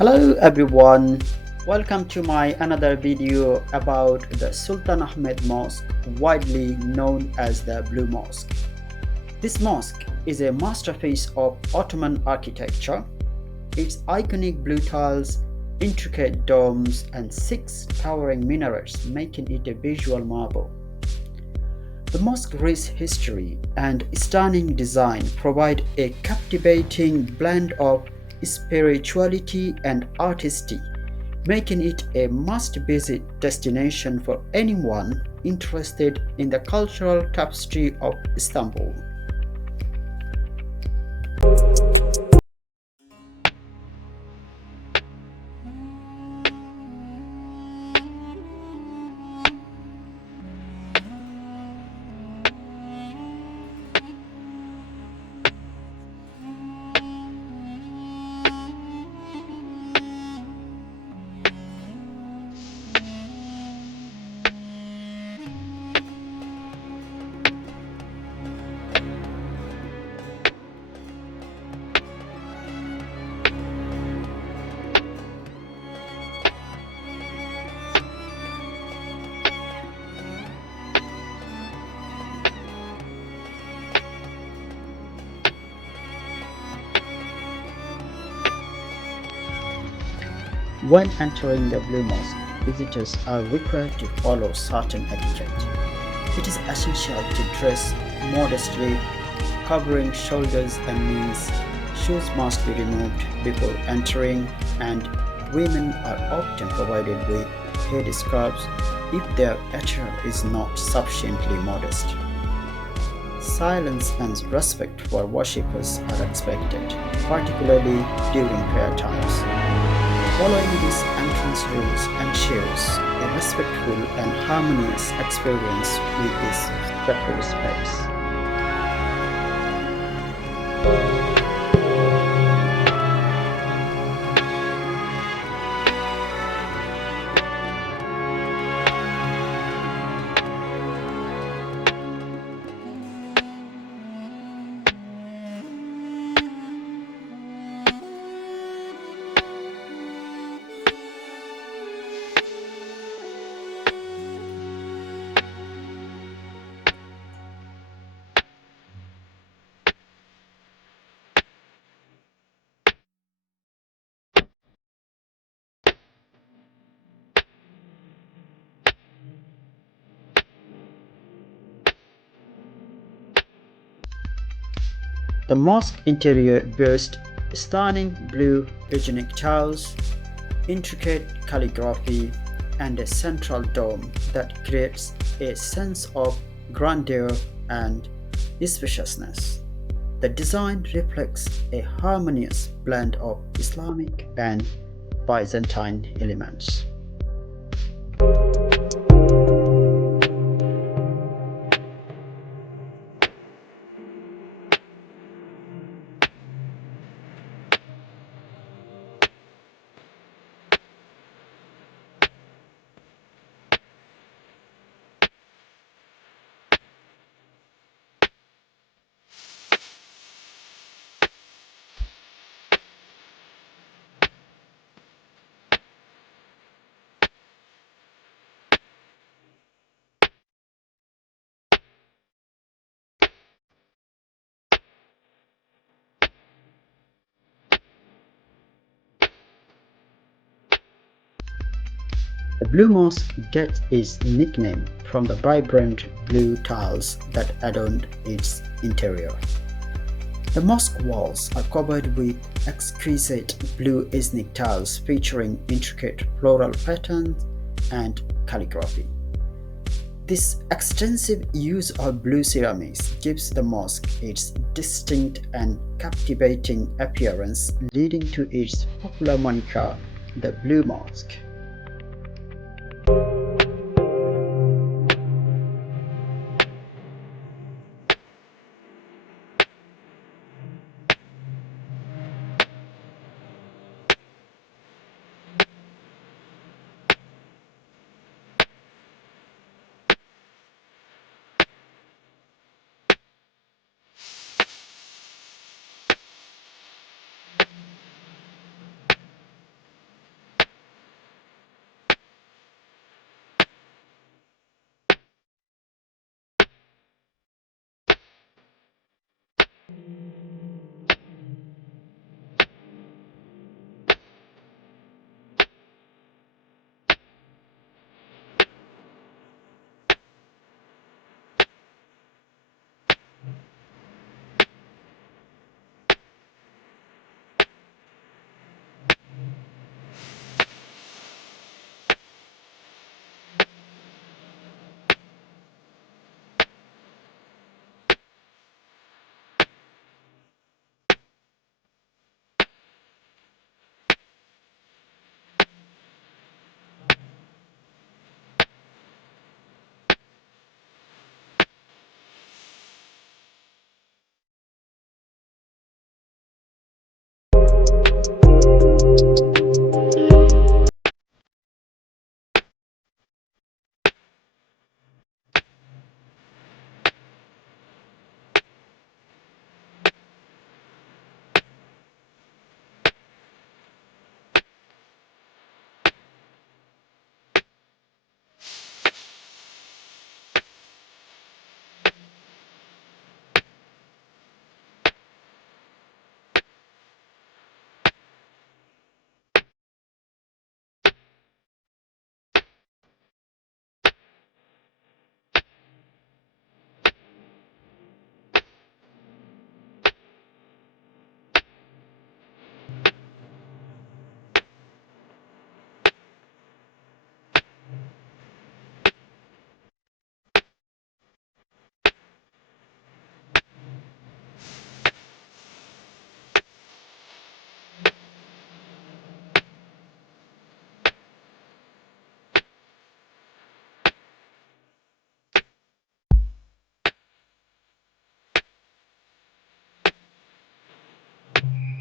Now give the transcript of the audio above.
Hello everyone, welcome to my another video about the Sultan Ahmet Mosque, widely known as the Blue Mosque. This mosque is a masterpiece of Ottoman architecture. Its iconic blue tiles, intricate domes and six towering minarets making it a visual marvel. The mosque's rich history and stunning design provide a captivating blend of spirituality and artistry, making it a must-visit destination for anyone interested in the cultural tapestry of Istanbul. When entering the Blue Mosque, visitors are required to follow certain etiquette. It is essential to dress modestly, covering shoulders and knees. Shoes must be removed before entering, and women are often provided with headscarves if their attire is not sufficiently modest. Silence and respect for worshippers are expected, particularly during prayer times. Following these entrance rules ensures a respectful and harmonious experience with this sacred space. The mosque interior boasts stunning blue Ionic tiles, intricate calligraphy, and a central dome that creates a sense of grandeur and spaciousness. The design reflects a harmonious blend of Islamic and Byzantine elements. The Blue Mosque gets its nickname from the vibrant blue tiles that adorn its interior. The mosque walls are covered with exquisite blue Ionic tiles featuring intricate floral patterns and calligraphy. This extensive use of blue ceramics gives the mosque its distinct and captivating appearance, leading to its popular moniker, the Blue Mosque.